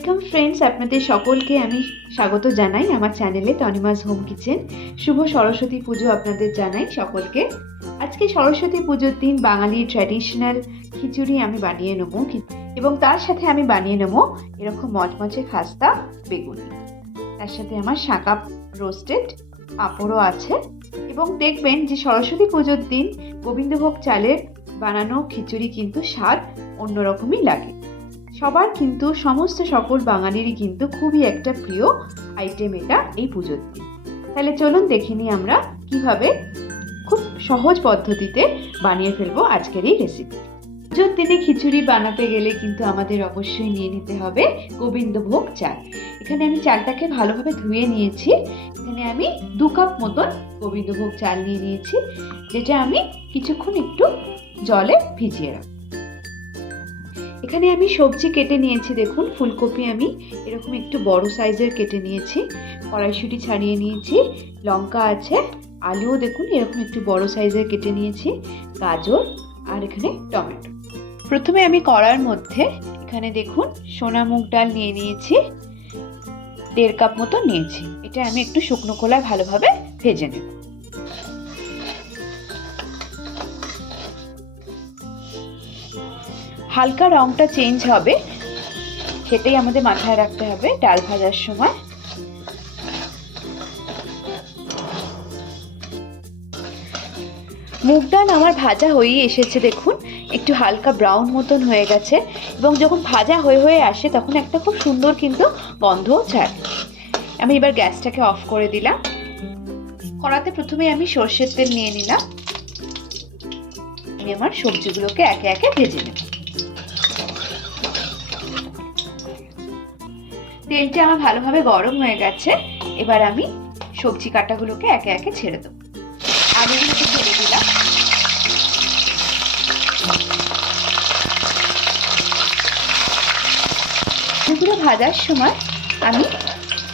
Welcome friends, আপনাদের সকলকে আমি স্বাগত জানাই আমার চ্যানেলে তনিমাস হোম কিচেন। শুভ সরস্বতী পুজো আপনাদের জানাই সকলকে। আজকে সরস্বতী পুজোর দিন বাঙালির ট্র্যাডিশনাল খিচুড়ি আমি বানিয়ে নেব এবং তার সাথে আমি বানিয়ে নেব এরকম মচমচে খাস্তা, বেগুনি। তার সাথে আমার শাঁকা রোস্টেড পাঁপড়ও আছে। এবং দেখবেন যে সরস্বতী পুজোর দিন গোবিন্দভোগ চালের বানানো খিচুড়ি কিন্তু স্বাদ অন্যরকমই লাগে। সবার কিন্তু সমস্ত সকল বাঙালিরই কিন্তু খুবই একটা প্রিয় আইটেম এটা এই পুজোর দিন। তাহলে চলুন দেখে নিই আমরা কীভাবে খুব সহজ পদ্ধতিতে বানিয়ে ফেলব আজকের এই রেসিপি পুজোর দিনে খিচুড়ি বানাতে গেলে কিন্তু আমাদের অবশ্যই নিয়ে নিতে হবে গোবিন্দভোগ চাল। এখানে আমি চালটাকে ভালোভাবে ধুয়ে নিয়েছি। এখানে আমি দু কাপ মতন গোবিন্দভোগ চাল নিয়ে নিয়েছি, যেটা আমি কিছুক্ষণ একটু জলে ভিজিয়ে রাখব। এখানে আমি সবজি কেটে নিয়েছি, দেখুন, ফুলকপি আমি এরকম একটু বড় সাইজের কেটে নিয়েছি, কড়াইশুঁটি ছাড়িয়ে নিয়েছি, লঙ্কা আছে, আলুও দেখুন এরকম একটু বড় সাইজের কেটে নিয়েছি, গাজর আর এখানে টমেটো। প্রথমে আমি কড়ার মধ্যে এখানে দেখুন সোনা মুগ ডাল নিয়ে নিয়েছি, দেড় কাপ মতো নিয়েছি, এটা আমি একটু শুকনো খোলায় ভালোভাবে ভেজে নেব। হালকা রংটা চেঞ্জ হবে। সেটাই আমাদের মাথায় রাখতে হবে ডাল ভাজার সময়। মুগ ডাল আমার ভাজা হয়েই এসেছে, দেখুন। একটু হালকা ব্রাউন মতন হয়ে গেছে এবং যখন ভাজা হয়ে হয়ে আসে, তখন একটা খুব সুন্দর কিন্তু গন্ধও ছাড়ে। আমি এবার গ্যাসটাকে অফ করে দিলাম। কড়াতে প্রথমে আমি সর্ষের তেল নিয়ে নিলাম। আমি আমার সবজিগুলোকে একে একে ভেজে নেব। তেলটা আমার ভালোভাবে গরম হয়ে গেছে। এবার আমি সবজি কাটাগুলোকে একে একে ছেড়ে দেবো। আলুগুলোকে ছেড়ে দিলাম। এগুলো ভাজার সময় আমি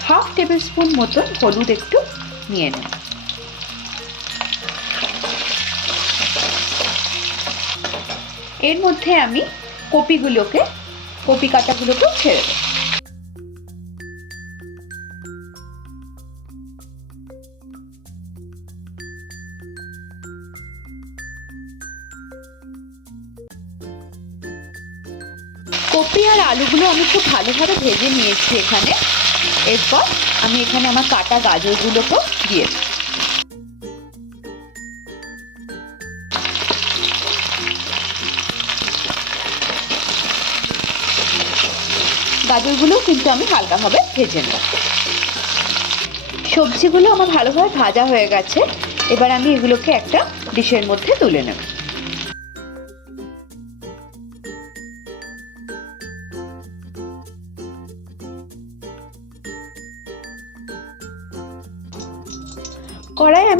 হাফ টেবিল স্পুন মতন হলুদ একটু নিয়ে নেব। এর মধ্যে আমি কপিগুলোকে, কপি কাটাগুলোকে ছেড়ে দেব। আমি খুব ভালোভাবে ভেজে নিয়েছি এখানে। এরপর আমি এখানে আমার কাটা গাজরগুলোকেও দিয়ে গাজরগুলো কিন্তু আমি হালকাভাবে ভেজে নেব। সবজিগুলো আমার ভালোভাবে ভাজা হয়ে গেছে। এবার আমি এগুলোকে একটা ডিশের মধ্যে তুলে নেব।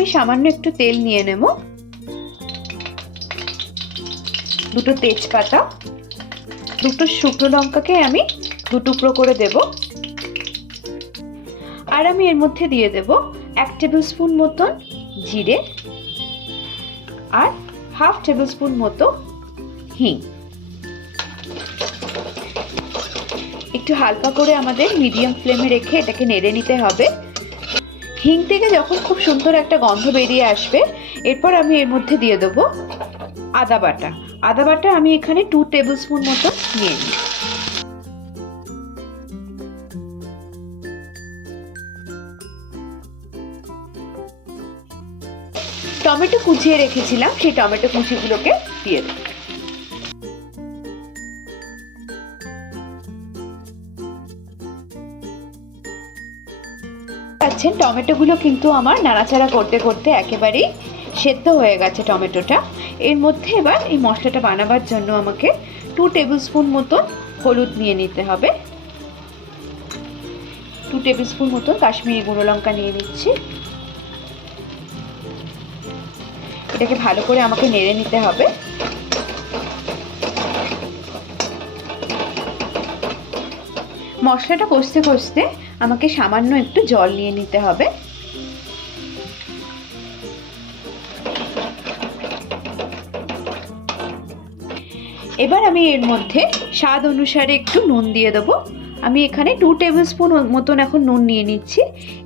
সামান্য একটু তেল নিয়ে নেব। দুটো তেজপাতা, দুটো শুকনো লঙ্কাকে আমি দু টুকরো করে দেব। আর আমি এর মধ্যে দিয়ে দেব এক টেবিল স্পুন মতন জিরে আর হাফ টেবিল স্পুন মতো হিং। একটু হালকা করে আমাদের মিডিয়াম ফ্লেমে রেখে এটাকে নেড়ে নিতে হবে। হিং থেকে যখন খুব সুন্দর একটা গন্ধ বেরিয়ে আসবে, এরপর আমি এর মধ্যে দিয়ে দেবো আদা বাটা। আদা বাটা আমি এখানে টু টেবিল স্পুন মতো নিয়ে নিই। টমেটো কুচিয়ে রেখেছিলাম, সেই টমেটো কুচিগুলোকে দিয়ে দেবো। পাচ্ছেন, টমেটোগুলো কিন্তু আমার নাড়াচাড়া করতে করতে একেবারেই সেদ্ধ হয়ে গেছে টমেটোটা। এর মধ্যে এবার এই মশলাটা বানাবার জন্য আমাকে টু টেবিল স্পুন মতো হলুদ নিয়ে নিতে হবে। টু টেবিল স্পুন মতো কাশ্মীরি গুঁড়ো লঙ্কা নিয়ে নিচ্ছি। এটাকে ভালো করে আমাকে নেড়ে নিতে হবে। মশলাটা কষতে কষতে আমাকে সামান্য একটু জল নিয়ে নিতে হবে। এবার আমি এর মধ্যে স্বাদ অনুসারে একটু নুন দিয়ে দেবো। আমি এখানে টু টেবিল স্পুন মতন এখন নুন নিয়ে নিচ্ছি।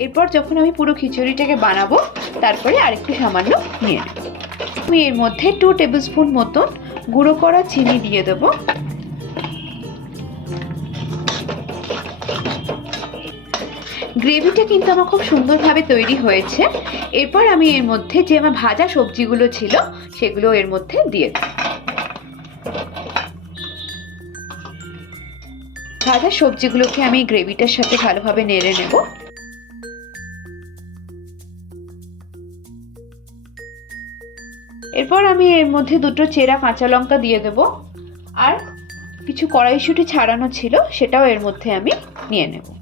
এরপর যখন আমি পুরো খিচুড়িটাকে বানাবো, তারপরে আরেকটু সামান্য নিয়ে নেব। আমি এর মধ্যে টু টেবিল স্পুন মতন গুঁড়ো করা চিনি দিয়ে দেবো। গ্রেভিটা কিন্তু আমার খুব সুন্দরভাবে তৈরি হয়েছে। এরপর আমি এর মধ্যে যে আমার ভাজা সবজিগুলো ছিল, সেগুলো এর মধ্যে দিয়ে ভাজা সবজিগুলোকে আমি গ্রেভিটার সাথে ভালোভাবে নেড়ে নেব। এরপর আমি এর মধ্যে দুটো চেরা কাঁচা লঙ্কা দিয়ে দেব। আর কিছু কড়াইশুঁটি ছাড়ানো ছিল, সেটাও এর মধ্যে আমি নিয়ে নেব।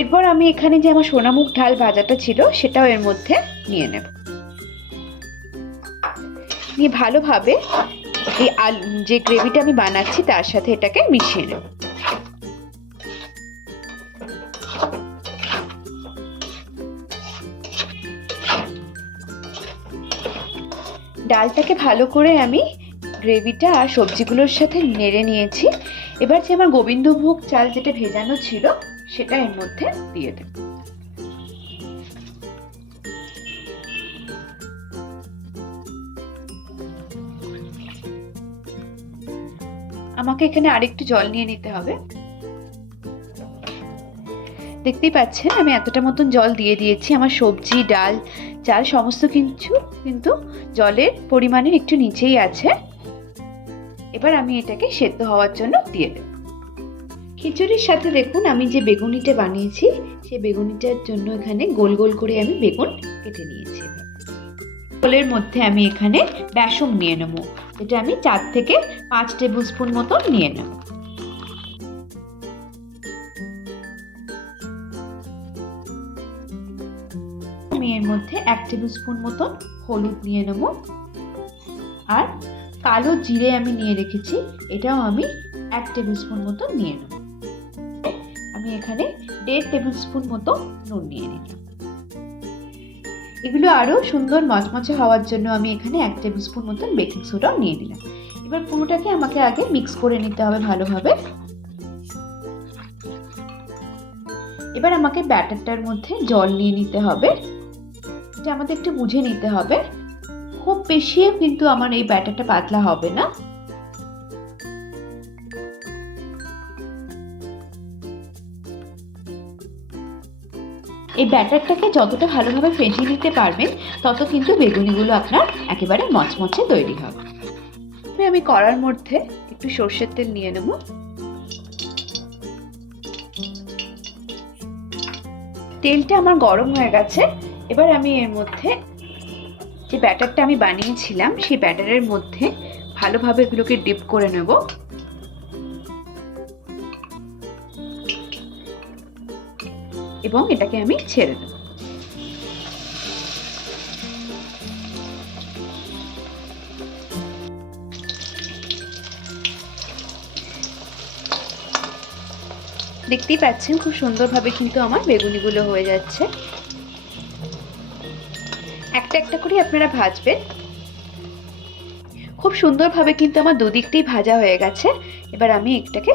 এরপর আমি এখানে যে আমার সোনামুখ ঢাল ভাজাটা ছিল, সেটাও এর মধ্যে নিয়ে নেব। নিয়ে ভালোভাবে এই আলু, যে গ্রেভিটা আমি বানাচ্ছি, তার সাথে এটাকে মিশিয়ে নেব। ডালটাকে ভালো করে আমি গ্রেভিটা আর সবজিগুলোর সাথে নেড়ে নিয়েছি। এবার যে আমার গোবিন্দভোগ চাল যেটা ভেজানো ছিল সেটা এর মধ্যে দিয়ে দেব। আমাকে এখানে আরেকটু জল নিয়ে নিতে হবে। দেখতেই পাচ্ছেন, আমি এতটা মতন জল দিয়ে দিয়েছি। আমার সবজি, ডাল চাল সমস্ত কিছু কিন্তু জলের পরিমাণের একটু নিচেই আছে। এবার আমি এটাকে সেদ্ধ হওয়ার জন্য দিয়ে দেব। খিচুড়ির সাথে দেখুন আমি যে বেগুনিটা বানিয়েছি, সেই বেগুনিটার জন্য এখানে গোল গোল করে আমি বেগুন কেটে নিয়েছি। গোলের মধ্যে আমি এখানে বেসন নিয়ে নেব। এটা আমি চার থেকে পাঁচ টেবিল স্পুন মতন নিয়ে নেব। আমি এর মধ্যে এক টেবিল স্পুন মতন হলুদ নিয়ে নেব। আর কালো জিরে আমি নিয়ে রেখেছি, এটাও আমি এক টেবিল স্পুন মতো নিয়ে নেব। আমি এখানে দেড় টেবিল স্পুন মতো নুন নিয়ে নিলাম। এগুলো আরও সুন্দর মচমচে হওয়ার জন্য আমি এখানে এক টেবিল স্পুন মতন বেকিং সোডাও নিয়ে নিলাম। এবার পুরোটাকে আমাকে আগে মিক্স করে নিতে হবে ভালোভাবে। এবার আমাকে ব্যাটারটার মধ্যে জল নিয়ে নিতে হবে। এটা আমাদের একটু বুঝে নিতে হবে। খুব বেশিও কিন্তু আমার এই ব্যাটারটা পাতলা হবে না। এই ব্যাটারটাকে যতটা ভালোভাবে ফেটিয়ে নিতে পারবেন তত কিন্তু বেগুনিগুলো আপনার একেবারে মচমচে তৈরি হবে। আমি কড়ার মধ্যে একটু সর্ষের তেল নিয়ে নেব। তেলটা আমার গরম হয়ে গেছে। এবার আমি এর মধ্যে যে ব্যাটারটা আমি বানিয়েছিলাম, সেই ব্যাটারের মধ্যে ভালোভাবে এগুলোকে ডিপ করে নেব। এবং এটাকে আমি ছেড়ে দেব। দেখতেই পাচ্ছেন খুব সুন্দরভাবে কিন্তু আমার বেগুনিগুলো হয়ে যাচ্ছে। একটা একটা করে আপনারা ভাজবেন। খুব সুন্দরভাবে কিন্তু আমার দুদিকটাই ভাজা হয়ে গেছে। এবার আমি এটাকে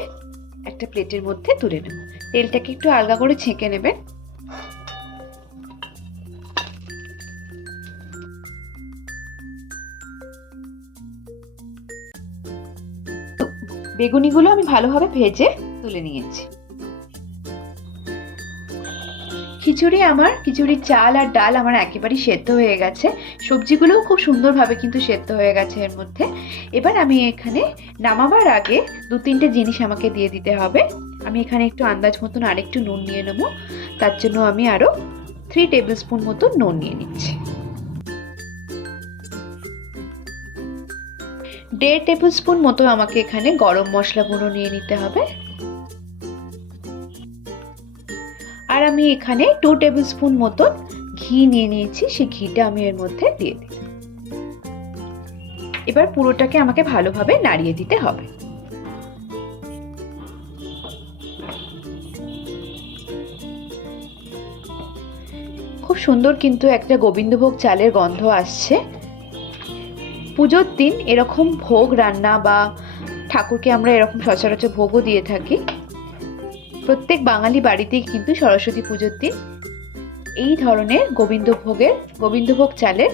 একটা প্লেটের মধ্যে তুলে নেব। তেলটাকে একটু আলগা করে ছেঁকে নেবেন বেগুনিগুলো আমি ভালোভাবে ভেজে তুলে নিয়েছি। খিচুড়ি আমার, খিচুড়ির চাল আর ডাল আমার একেবারেই সেদ্ধ হয়ে গেছে। সবজিগুলোও খুব সুন্দরভাবে কিন্তু সেদ্ধ হয়ে গেছে এর মধ্যে। এবার আমি এখানে নামাবার আগে দু তিনটে জিনিস আমাকে দিয়ে দিতে হবে। আমি এখানে একটু আন্দাজ মতন আরেকটু নুন নিয়ে নেব। তার জন্য আমি আরও থ্রি টেবিল স্পুন মতো নুন নিয়ে নিচ্ছি। দেড় টেবিল স্পুন মতো আমাকে এখানে গরম মশলা নিয়ে নিতে হবে। আমি এখানে টু টেবিল স্পুন মতন ঘি নিয়ে নিয়েছি, সেই ঘিটা আমি এর মধ্যে দিয়ে দিই এবার পুরোটাকে আমাকে ভালোভাবে নাড়িয়ে দিতে হবে। খুব সুন্দর কিন্তু একটা গোবিন্দভোগ চালের গন্ধ আসছে। পুজোর দিন এরকম ভোগ রান্না বা ঠাকুরকে আমরা এরকম সচরাচর ভোগও দিয়ে থাকি। প্রত্যেক বাঙালি বাড়িতেই কিন্তু সরস্বতী পুজোর দিন এই ধরনের গোবিন্দভোগের, গোবিন্দভোগ চালের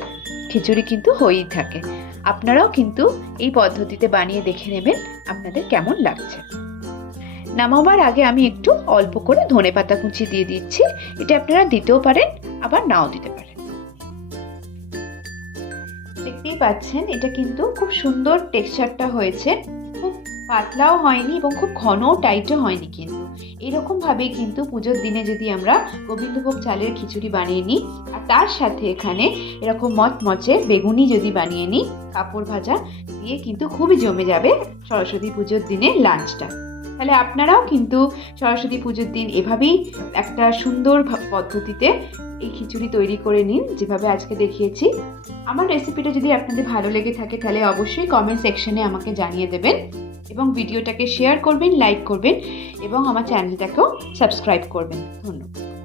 খিচুড়ি কিন্তু হয়েই থাকে। আপনারাও কিন্তু এই পদ্ধতিতে বানিয়ে দেখে নেবেন আপনাদের কেমন লাগছে। নামাবার আগে আমি একটু অল্প করে ধনে পাতা কুচি দিয়ে দিচ্ছি। এটা আপনারা দিতেও পারেন, আবার নাও দিতে পারেন। দেখতেই পাচ্ছেন, এটা কিন্তু খুব সুন্দর টেক্সচারটা হয়েছে। পাতলাও হয়নি এবং খুব ঘনও টাইটও হয়নি কিন্তু। এরকম ভাবেই কিন্তু পুজোর দিনে যদি আমরা গোবিন্দভোগ চালের খিচুড়ি বানিয়ে নিই, আর তার সাথে এখানে এরকম মচমচে বেগুনি যদি বানিয়ে নিই, কাপড় ভাজা দিয়ে কিন্তু খুবই জমে যাবে সরস্বতী পুজোর দিনে লাঞ্চটা। তাহলে আপনারাও কিন্তু সরস্বতী পুজোর দিন এভাবেই একটা সুন্দর পদ্ধতিতে এই খিচুড়ি তৈরি করে নিন যেভাবে আজকে দেখিয়েছি। আমার রেসিপিটা যদি আপনাদের ভালো লেগে থাকে তাহলে অবশ্যই কমেন্ট সেকশনে আমাকে জানিয়ে দেবেন। এবং ভিডিওটাকে শেয়ার করবেন লাইক করবেন এবং আমার চ্যানেলটাকেও সাবস্ক্রাইব করবেন। ধন্যবাদ।